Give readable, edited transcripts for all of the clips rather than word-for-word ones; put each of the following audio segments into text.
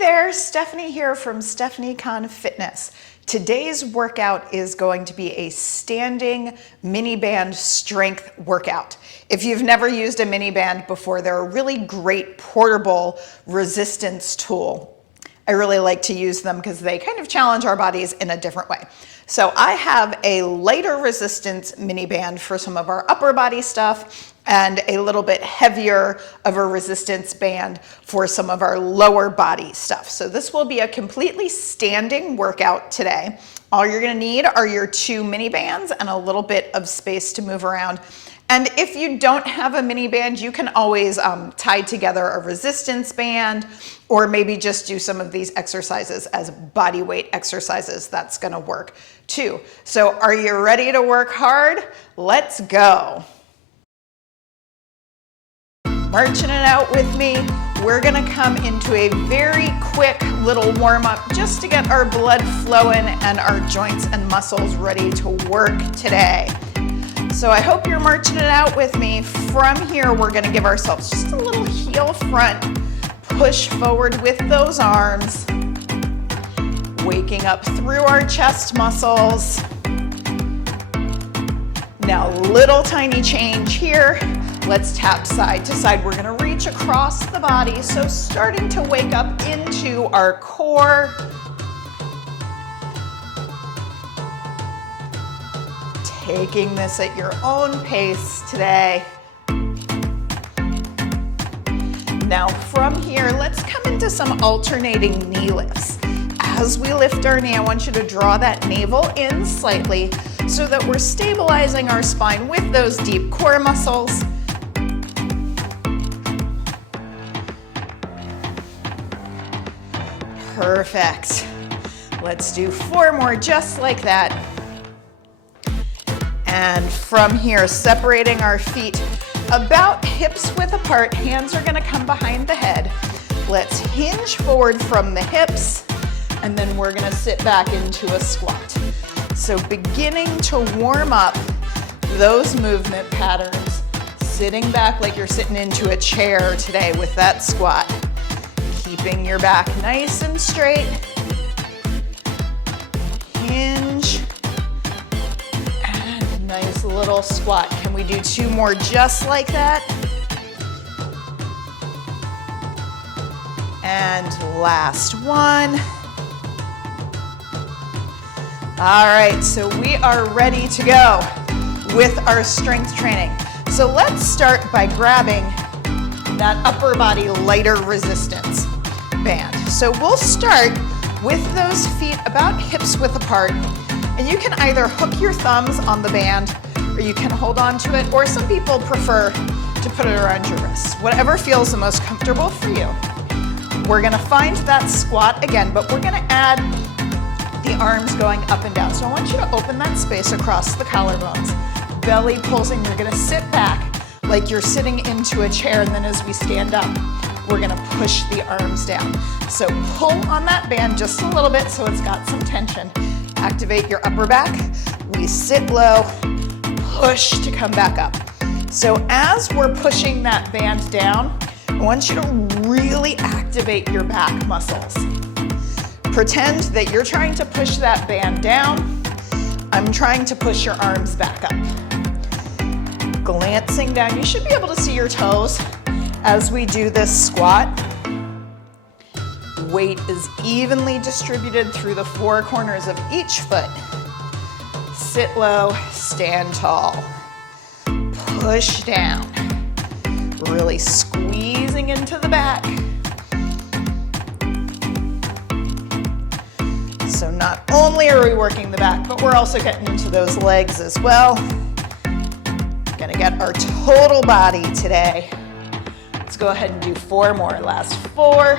there, Stephanie here from Stephanie Kahn Fitness. Today's workout is going to be a standing mini band strength workout. If you've never used a mini band before, they're a really great portable resistance tool. I really like to use them because they kind of challenge our bodies in a different way. So I have a lighter resistance mini band for some of our upper body stuff and a little bit heavier of a resistance band for some of our lower body stuff. So this will be a completely standing workout today. All you're gonna need are your 2 mini bands and a little bit of space to move around. And if you don't have a mini band, you can always tie together a resistance band or maybe just do some of these exercises as body weight exercises. That's gonna work too. So are you ready to work hard? Let's go. Marching it out with me. We're gonna come into a very quick little warm up just to get our blood flowing and our joints and muscles ready to work today. So I hope you're marching it out with me. From here, we're gonna give ourselves just a little heel front, push forward with those arms, waking up through our chest muscles. Now, little tiny change here. Let's tap side to side. We're gonna reach across the body. So starting to wake up into our core. Taking this at your own pace today. Now from here, let's come into some alternating knee lifts. As we lift our knee, I want you to draw that navel in slightly so that we're stabilizing our spine with those deep core muscles. Perfect. Let's do 4 more just like that. And from here, separating our feet about hips width apart, hands are gonna come behind the head. Let's hinge forward from the hips, and then we're gonna sit back into a squat. So beginning to warm up those movement patterns, sitting back like you're sitting into a chair today with that squat. Keeping your back nice and straight. Hinge. And nice little squat. Can we do 2 more just like that? And last one. All right, so we are ready to go with our strength training. So let's start by grabbing that upper body lighter resistance band. So we'll start with those feet about hips width apart, and you can either hook your thumbs on the band or you can hold on to it, or some people prefer to put it around your wrists. Whatever feels the most comfortable for you. We're gonna find that squat again, but we're gonna add the arms going up and down. So I want you to open that space across the collarbones. Belly pulsing, you're gonna sit back like you're sitting into a chair, and then as we stand up, we're gonna push the arms down. So pull on that band just a little bit so it's got some tension. Activate your upper back. We sit low, push to come back up. So as we're pushing that band down, I want you to really activate your back muscles. Pretend that you're trying to push that band down. I'm trying to push your arms back up. Glancing down, you should be able to see your toes as we do this squat. Weight is evenly distributed through the 4 corners of each foot. Sit low, stand tall. Push down. Really squeezing into the back. So not only are we working the back, but we're also getting into those legs as well. Gonna get our total body today. Let's go ahead and do 4 more. Last 4,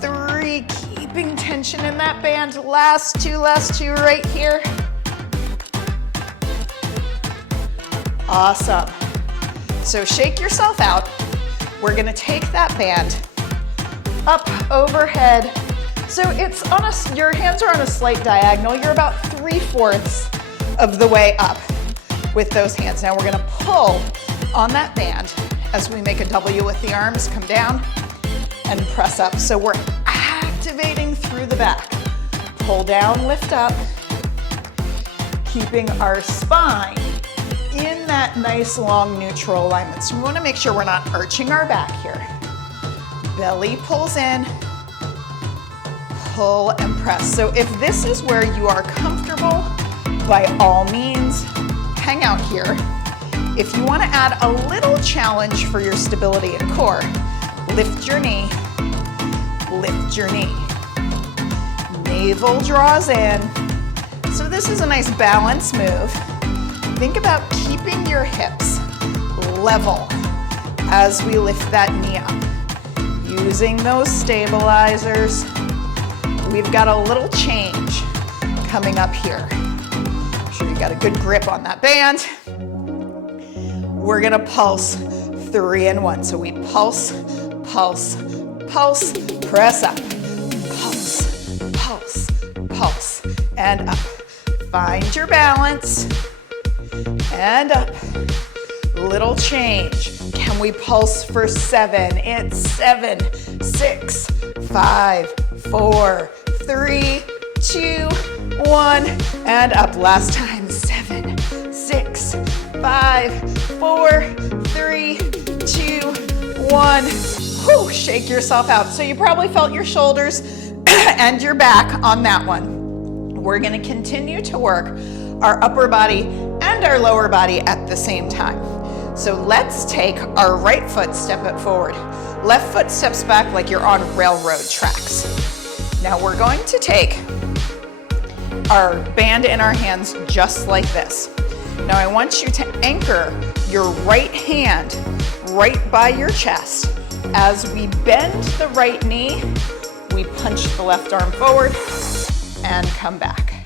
3, keeping tension in that band. Last 2 right here. Awesome. So shake yourself out. We're gonna take that band up overhead. So it's on your hands are on a slight diagonal. You're about 3/4 of the way up with those hands. Now we're gonna pull on that band as we make a W with the arms, come down, and press up. So we're activating through the back. Pull down, lift up, keeping our spine in that nice long neutral alignment. So we want to make sure we're not arching our back here. Belly pulls in, pull and press. So if this is where you are comfortable, by all means, hang out here. If you want to add a little challenge for your stability and core, lift your knee, lift your knee. Navel draws in. So this is a nice balance move. Think about keeping your hips level as we lift that knee up. Using those stabilizers. We've got a little change coming up here. Make sure you got a good grip on that band. We're gonna pulse 3 and 1. So we pulse, pulse, pulse, press up. Pulse, pulse, pulse, and up. Find your balance, and up. Little change. Can we pulse for 7? It's 7, 6, 5, 4, 3, 2, 1, and up. Last time. 7, 6, 5, 4, 3, 2, 1. Whew, shake yourself out. So you probably felt your shoulders and your back on that one. We're gonna continue to work our upper body and our lower body at the same time. So let's take our right foot, step it forward. Left foot steps back like you're on railroad tracks. Now we're going to take our band in our hands just like this. Now I want you to anchor your right hand right by your chest. As we bend the right knee, we punch the left arm forward and come back.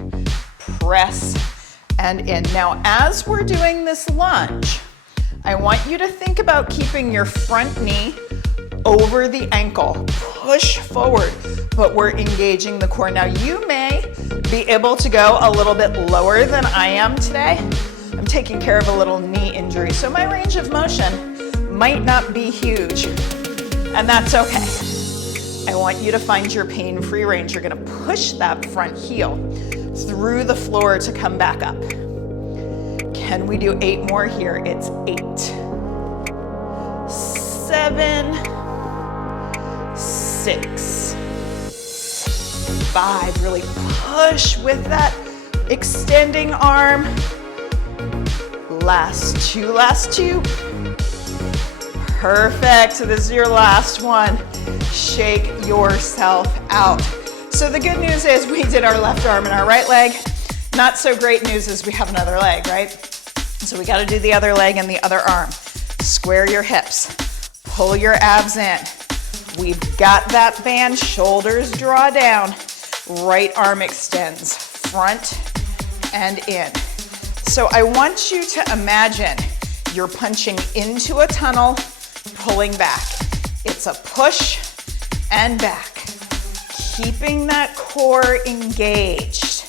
Press and in. Now as we're doing this lunge, I want you to think about keeping your front knee over the ankle. Push forward, but we're engaging the core. Now you may be able to go a little bit lower than I am today. I'm taking care of a little knee injury, so my range of motion might not be huge, and that's okay. I want you to find your pain-free range. You're gonna push that front heel through the floor to come back up. Can we do 8 more here? It's 8, 7, 6, 5. Really push with that extending arm. Last 2, last 2. Perfect. So this is your last one. Shake yourself out. So the good news is we did our left arm and our right leg. Not so great news is we have another leg, right? So we got to do the other leg and the other arm. Square your hips. Pull your abs in. We've got that band. Shoulders draw down. Right arm extends. Front and in. So I want you to imagine you're punching into a tunnel, pulling back. It's a push and back. Keeping that core engaged.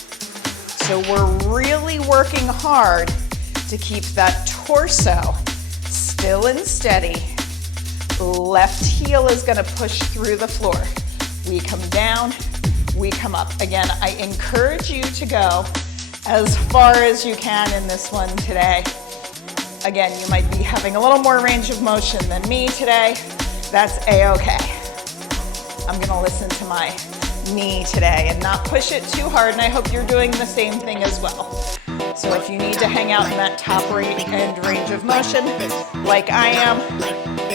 So we're really working hard to keep that torso still and steady. Left heel is gonna push through the floor. We come down, we come up. Again, I encourage you to go as far as you can in this one today. Again, you might be having a little more range of motion than me today. That's a-okay. I'm gonna listen to my knee today and not push it too hard, and I hope you're doing the same thing as well. So if you need to hang out in that top end range of motion, like I am,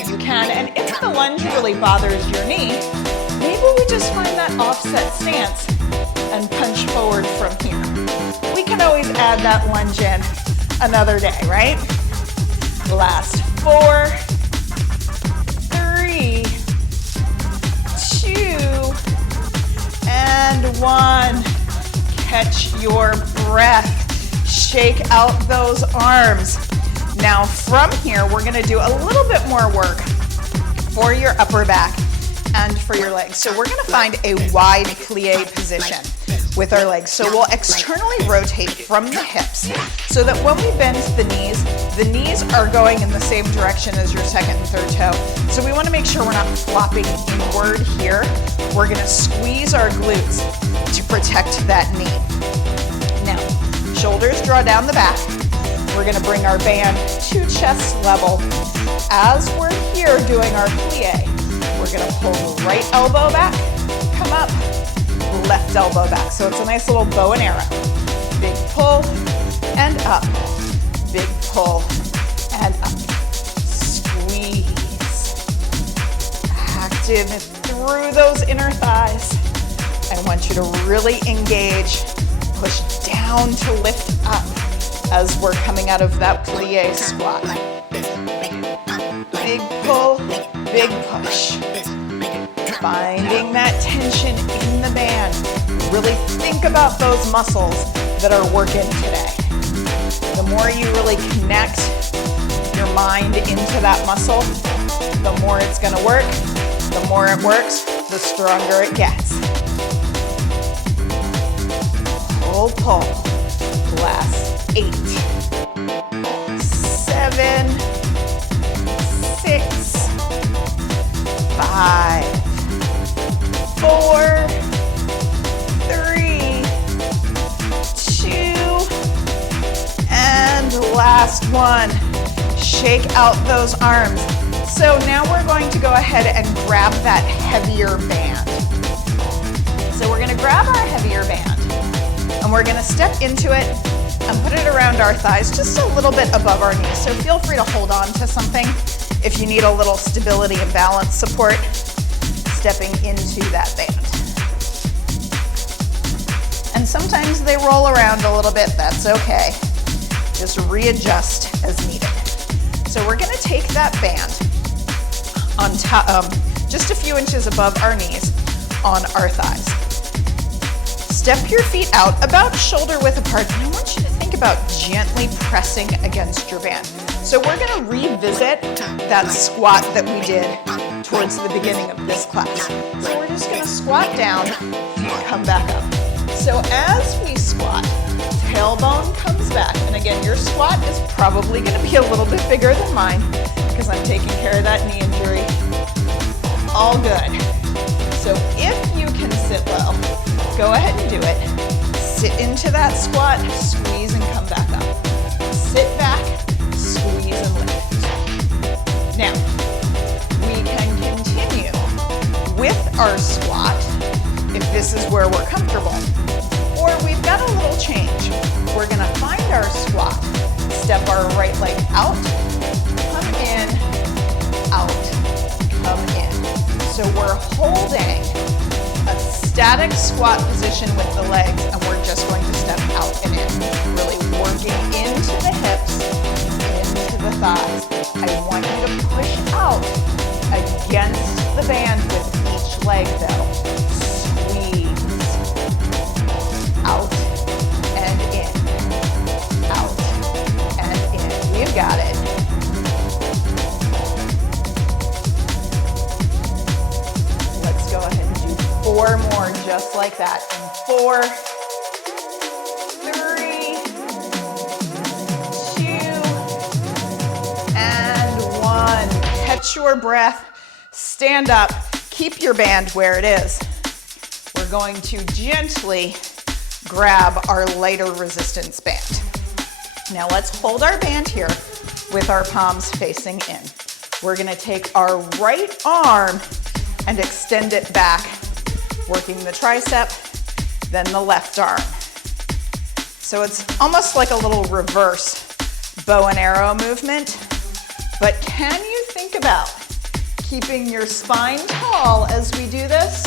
you can. And if the lunge really bothers your knee, maybe we just find that offset stance and punch forward from here. We can always add that lunge in another day, right? Last 4, 3, 2, and 1. Catch your breath. Shake out those arms. Now from here, we're gonna do a little bit more work for your upper back and for your legs. So we're gonna find a wide plie position. with our legs. So we'll externally rotate from the hips so that when we bend the knees are going in the same direction as your second and third toe. So we want to make sure we're not flopping inward here. We're going to squeeze our glutes to protect that knee. Now, shoulders draw down the back. We're going to bring our band to chest level. As we're here doing our plie, we're going to pull the right elbow back, come up, left elbow back. So it's a nice little bow and arrow. Big pull and up. Big pull and up. Squeeze. Active through those inner thighs. I want you to really engage. Push down to lift up as we're coming out of that plie squat. Big pull, big push. Finding that tension in the band. Really think about those muscles that are working today. The more you really connect your mind into that muscle, the more it's going to work. The more it works, the stronger it gets. Pull, pull. Last 8, 7, 6, 5, 4, 3, 2, and last one. Shake out those arms. So now we're going to go ahead and grab that heavier band. So we're going to grab our heavier band and we're going to step into it and put it around our thighs just a little bit above our knees. So feel free to hold on to something if you need a little stability and balance support stepping into that band. And sometimes they roll around a little bit, that's okay. Just readjust as needed. So we're going to take that band on top, just a few inches above our knees on our thighs. Step your feet out about shoulder width apart, and I want you to think about gently pressing against your band. So we're going to revisit that squat that we did towards the beginning of this class. So we're just going to squat down and come back up. So as we squat, tailbone comes back, and again, your squat is probably going to be a little bit bigger than mine because I'm taking care of that knee injury. All good. So if you can sit well, go ahead and do it. Sit into that squat, squeeze and come back up. Sit back, squeeze and lift. Now, we can continue with our squat if this is where we're comfortable. Or we've got a little change. We're going to find our squat. Step our right leg out, come in, out, come in. So we're holding a static squat position with the legs, and we're just going to step out and in. Really working into the hips, into the thighs. I want you to push out against the band with each leg though. Squeeze. Out and in. Out and in. We've got it. Let's go ahead and do 4 more just like that. And 4, 3, 2, and 1. Catch your breath. Stand up. Keep your band where it is. We're going to gently grab our lighter resistance band. Now let's hold our band here with our palms facing in. We're going to take our right arm and extend it back, working the tricep, then the left arm. So it's almost like a little reverse bow and arrow movement, but can you think about keeping your spine tall as we do this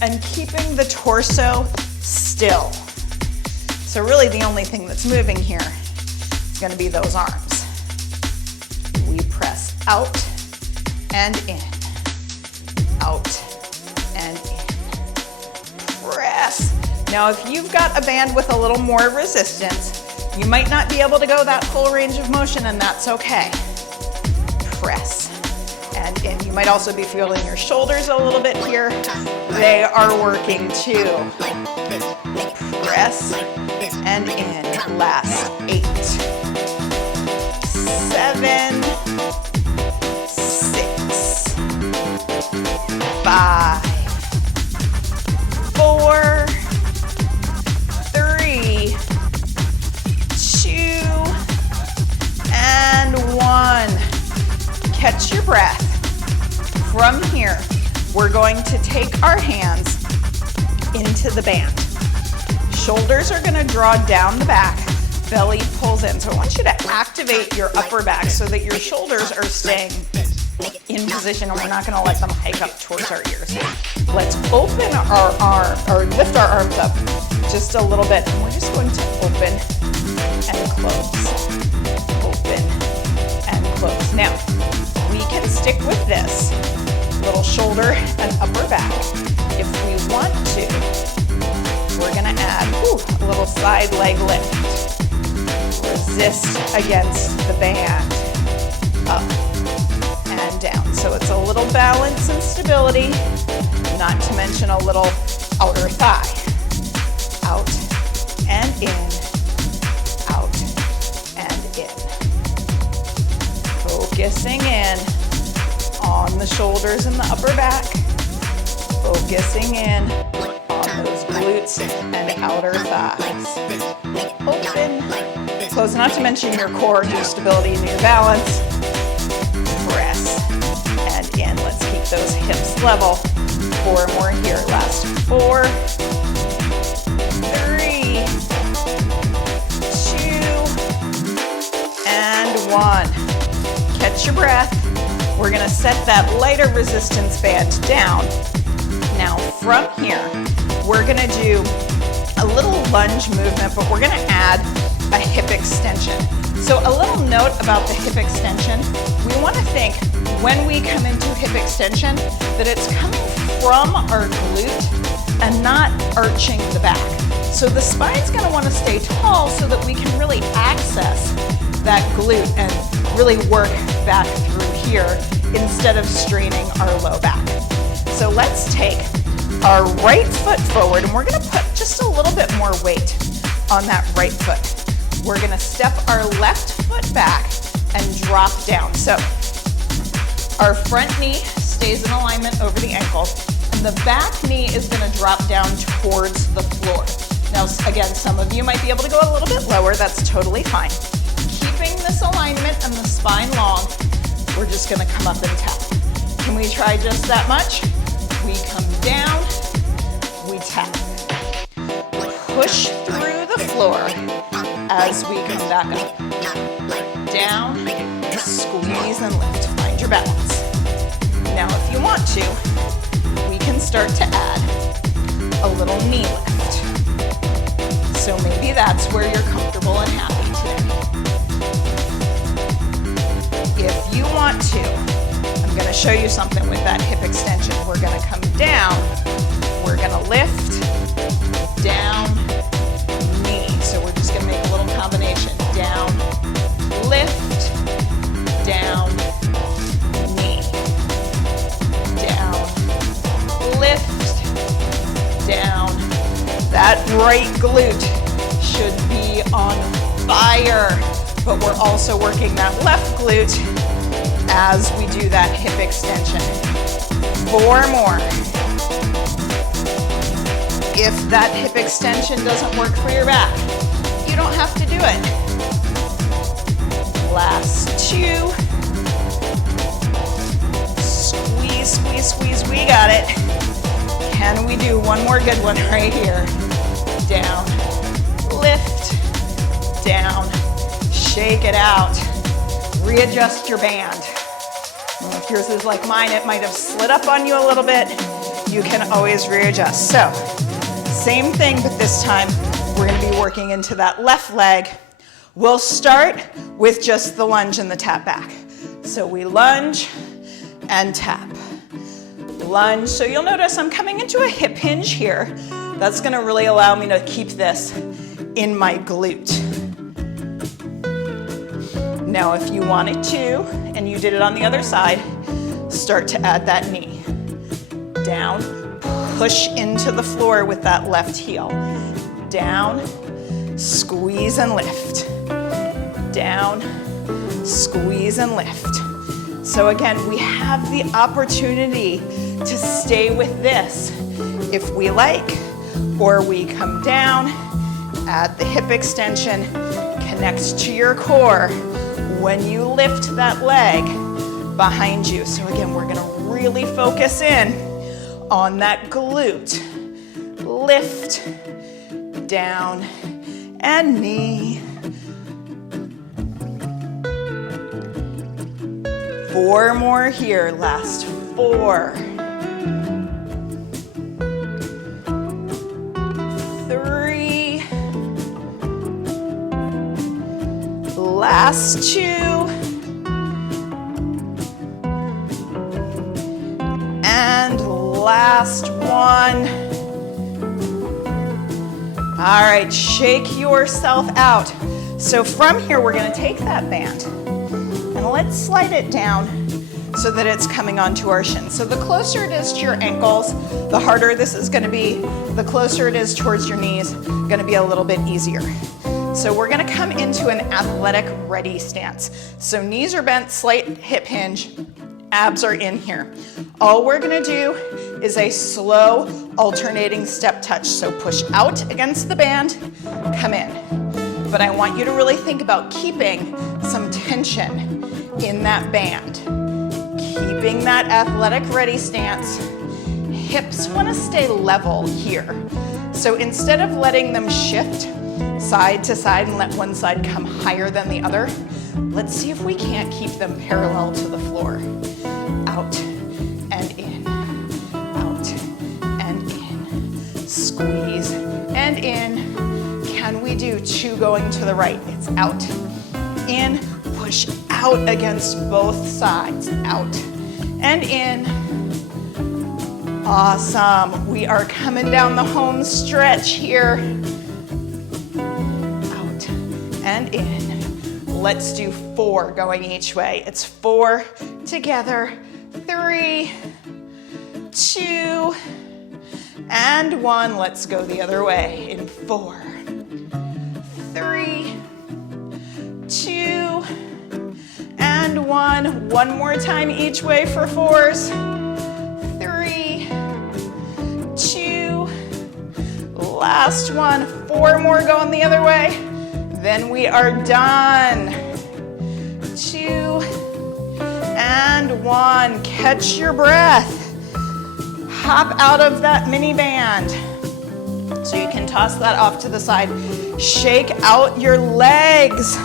and keeping the torso still? So really the only thing that's moving here is going to be those arms. We press out and in, out and in. Press. Now if you've got a band with a little more resistance, you might not be able to go that full range of motion, and that's okay. Press and and in. You might also be feeling your shoulders a little bit here. They are working too. Press and in. Last 8, 7, 6, 5, 4, 3, 2, and 1. Catch your breath. From here, we're going to take our hands into the band. Shoulders are going to draw down the back, belly pulls in. So I want you to activate your upper back so that your shoulders are staying in position and we're not going to let them hike up towards our ears. Let's open our arm, or lift our arms up just a little bit. And we're just going to open and close. Open and close. Now, we can stick with this little shoulder and upper back. If we want to, we're gonna add a little side leg lift. Resist against the band. Up and down. So it's a little balance and stability, not to mention a little outer thigh. Out and in. Out and in. Focusing in on the shoulders and the upper back. Focusing in on those glutes and outer thighs. Open, close, not to mention your core, your stability, and your balance. Press and in. Let's keep those hips level. 4 more here. Last 4, 3, 2, and 1. Catch your breath. We're gonna set that lighter resistance band down. Now from here, we're gonna do a little lunge movement, but we're gonna add a hip extension. So a little note about the hip extension, we wanna think when we come into hip extension that it's coming from our glute and not arching the back. So the spine's gonna wanna stay tall so that we can really access that glute and really work back through here instead of straining our low back. So let's take our right foot forward and we're gonna put just a little bit more weight on that right foot. We're gonna step our left foot back and drop down. So our front knee stays in alignment over the ankle and the back knee is gonna drop down towards the floor. Now again, some of you might be able to go a little bit lower, that's totally fine. Keeping this alignment and the spine long, we're just gonna come up and tap. Can we try just that much? We come down, we tap. Push through the floor as we come back up. Down, squeeze and lift. Find your balance. Now if you want to, we can start to add a little knee lift. So maybe that's where you're comfortable and happy today. If you want to, I'm going to show you something with that hip extension. We're going to come down, we're going to lift, down, knee. So we're just going to make a little combination. Down, lift, down, knee. Down, lift, down. That right glute should be on fire, but we're also working that left glute as we do that hip extension. 4 more. If that hip extension doesn't work for your back, you don't have to do it. Last 2. Squeeze, squeeze, squeeze, we got it. Can we do one more good one right here? Down, lift, down, shake it out. Readjust your band. If yours is like mine, it might have slid up on you a little bit. You can always readjust. So, same thing, but this time we're gonna be working into that left leg. We'll start with just the lunge and the tap back. So we lunge and tap. Lunge, so you'll notice I'm coming into a hip hinge here. That's gonna really allow me to keep this in my glute. Now if you wanted to, and you did it on the other side, start to add that knee. Down, push into the floor with that left heel. Down, squeeze and lift. Down, squeeze and lift. So again, we have the opportunity to stay with this if we like, or we come down, add the hip extension, connect to your core when you lift that leg behind you. So again, we're gonna really focus in on that glute. Lift, down, and knee. 4 more here, last 4. 3. Last 2. And last 1. All right, shake yourself out. So from here, we're gonna take that band and let's slide it down so that it's coming onto our shins. So the closer it is to your ankles, the harder this is gonna be. The closer it is towards your knees, gonna be a little bit easier. So we're gonna come into an athletic ready stance. So knees are bent, slight hip hinge, abs are in here. All we're gonna do is a slow alternating step touch. So push out against the band, come in. But I want you to really think about keeping some tension in that band. Keeping that athletic ready stance. Hips wanna stay level here. So instead of letting them shift side to side and let one side come higher than the other, let's see if we can't keep them parallel to the floor. Out and in, out and in, squeeze and in. Can we do 2 going to the right? It's out, in, push out against both sides, out and in. Awesome. We are coming down the home stretch here. Out and in. Let's do 4 going each way. It's 4 together. 3, 2, and 1. Let's go the other way in 4, 3, 2, and 1. One more time each way for 4s. 3, 2, last one. 4 more going the other way. Then we are done. 2, and 1. Catch your breath. Hop out of that mini band. So you can toss that off to the side. Shake out your legs.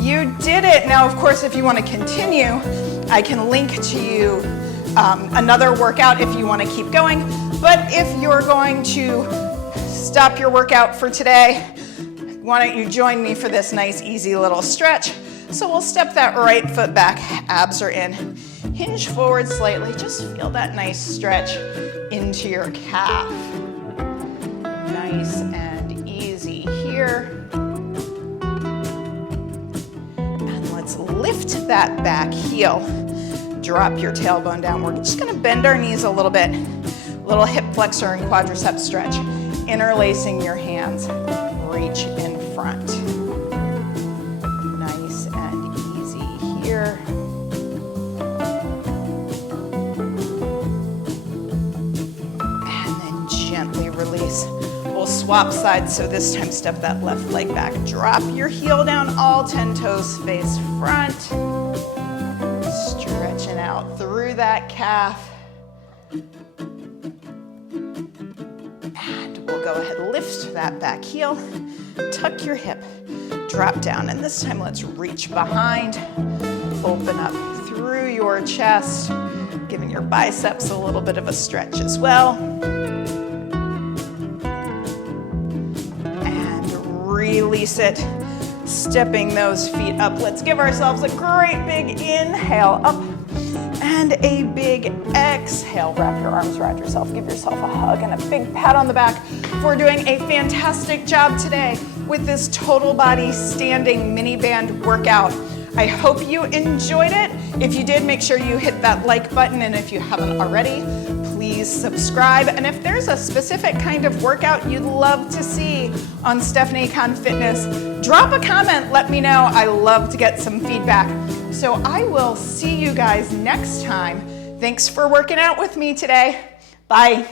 You did it. Now, of course, if you want to continue, I can link to you another workout if you want to keep going. But if you're going to stop your workout for today, why don't you join me for this nice, easy little stretch? So we'll step that right foot back, abs are in. Hinge forward slightly, just feel that nice stretch into your calf. Nice and easy here. And let's lift that back heel. Drop your tailbone down. We're just gonna bend our knees a little bit. Little hip flexor and quadricep stretch. Interlacing your hands, reach in front. Nice and easy here. And then gently release. We'll swap sides, so this time step that left leg back. Drop your heel down, all 10 toes face front. Stretching out through that calf. And we'll go ahead, lift that back heel, tuck your hip, drop down, and this time let's reach behind, open up through your chest, giving your biceps a little bit of a stretch as well. And release it, stepping those feet up. Let's give ourselves a great big inhale up and a big exhale. Wrap your arms around yourself, give yourself a hug and a big pat on the back for doing a fantastic job today with this total body standing mini band workout. I hope you enjoyed it. If you did, make sure you hit that like button, and if you haven't already, please subscribe. And if there's a specific kind of workout you'd love to see on Stephanie Conn Fitness, drop a comment, let me know. I love to get some feedback. So I will see you guys next time. Thanks for working out with me today. Bye.